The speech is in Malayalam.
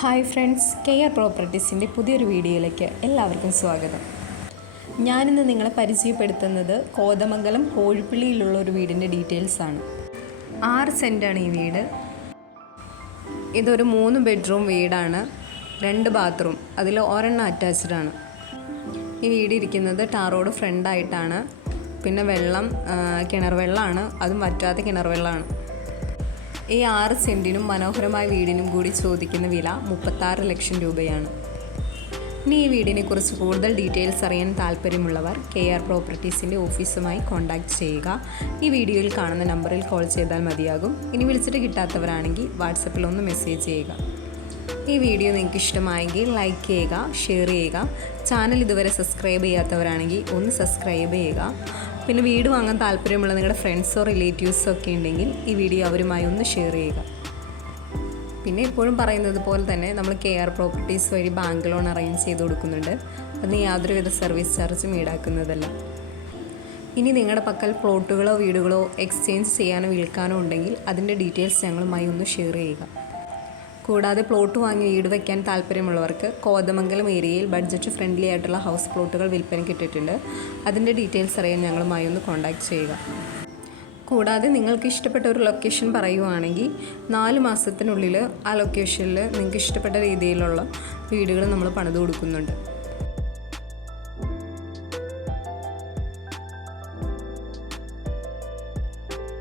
ഹായ് ഫ്രണ്ട്സ് കെ ആർ പ്രോപ്പർട്ടീസിന്റെ പുതിയൊരു വീഡിയോയിലേക്ക് എല്ലാവർക്കും സ്വാഗതം. ഞാനിന്ന് നിങ്ങളെ പരിചയപ്പെടുത്തുന്നത് കോതമംഗലം കോഴിപ്പള്ളിയിലുള്ള ഒരു വീടിന്റെ ഡീറ്റെയിൽസ് ആണ്. ആറ് സെന്റാണ് ഈ വീട്. ഇതൊരു മൂന്ന് ബെഡ്റൂം വീടാണ്. രണ്ട് ബാത്റൂം. അതിൽ ഒരെണ്ണം അറ്റാച്ച്ഡ് ആണ്. ഈ വീട് ഇരിക്കുന്നത് ടാറോഡ് ഫ്രണ്ടായിട്ടാണ്. പിന്നെ വെള്ളം കിണർ വെള്ളമാണ്. അതും വറ്റാത്ത കിണർ വെള്ളമാണ്. ഈ ആറ് സെന്റിനും മനോഹരമായ വീടിനും കൂടി ചോദിക്കുന്ന വില മുപ്പത്താറ് ലക്ഷം രൂപയാണ്. ഇനി ഈ വീടിനെ കുറിച്ച് കൂടുതൽ ഡീറ്റെയിൽസ് അറിയാൻ താല്പര്യമുള്ളവർ കെ ആർ പ്രോപ്പർട്ടീസിന്റെ ഓഫീസുമായി കോൺടാക്റ്റ് ചെയ്യുക. ഈ വീഡിയോയിൽ കാണുന്ന നമ്പറിൽ കോൾ ചെയ്താൽ മതിയാകും. ഇനി വിളിച്ചിട്ട് കിട്ടാത്തവരാണെങ്കിൽ വാട്സപ്പിൽ ഒന്ന് മെസ്സേജ് ചെയ്യുക. ഈ വീഡിയോ നിങ്ങൾക്ക് ഇഷ്ടമായെങ്കിൽ ലൈക്ക് ചെയ്യുക ഷെയർ ചെയ്യുക. ചാനൽ ഇതുവരെ സബ്സ്ക്രൈബ് ചെയ്യാത്തവരാണെങ്കിൽ ഒന്ന് സബ്സ്ക്രൈബ് ചെയ്യുക. പിന്നെ വീട് വാങ്ങാൻ താല്പര്യമുള്ള നിങ്ങളുടെ ഫ്രണ്ട്സോ റിലേറ്റീവ്സോ ഒക്കെ ഉണ്ടെങ്കിൽ ഈ വീഡിയോ അവരുമായി ഒന്ന് ഷെയർ ചെയ്യുക. പിന്നെ എപ്പോഴും പറയുന്നത് പോലെ തന്നെ നമ്മൾ കെ ആർ പ്രോപ്പർട്ടീസ് വഴി ബാങ്ക് ലോൺ അറേഞ്ച് ചെയ്ത് കൊടുക്കുന്നുണ്ട്. അതിന് യാതൊരുവിധ സർവീസ് ചാർജും ഈടാക്കുന്നതല്ല. ഇനി നിങ്ങളുടെ പക്കൽ പ്ലോട്ടുകളോ വീടുകളോ എക്സ്ചേഞ്ച് ചെയ്യാനോ വിൽക്കാനോ ഉണ്ടെങ്കിൽ അതിന്റെ ഡീറ്റെയിൽസ് ഞങ്ങളുമായി ഒന്ന് ഷെയർ ചെയ്യുക. കൂടാതെ പ്ലോട്ട് വാങ്ങി വീട് വയ്ക്കാൻ താല്പര്യമുള്ളവർക്ക് കോതമംഗലം ഏരിയയിൽ ബഡ്ജറ്റ് ഫ്രണ്ട്ലി ആയിട്ടുള്ള ഹൗസ് പ്ലോട്ടുകൾ വിൽപ്പനയ്ക്ക് ഇട്ടിട്ടുണ്ട് അതിന്റെ ഡീറ്റെയിൽസ് അറിയാൻ ഞങ്ങളുമായി ഒന്ന് കോൺടാക്റ്റ് ചെയ്യുക. കൂടാതെ നിങ്ങൾക്ക് ഇഷ്ടപ്പെട്ട ഒരു ലൊക്കേഷൻ പറയുവാണെങ്കിൽ നാല് മാസത്തിനുള്ളിൽ ആ ലൊക്കേഷനിൽ നിങ്ങൾക്ക് ഇഷ്ടപ്പെട്ട രീതിയിലുള്ള വീടുകൾ നമ്മൾ പണിത് കൊടുക്കുന്നുണ്ട്.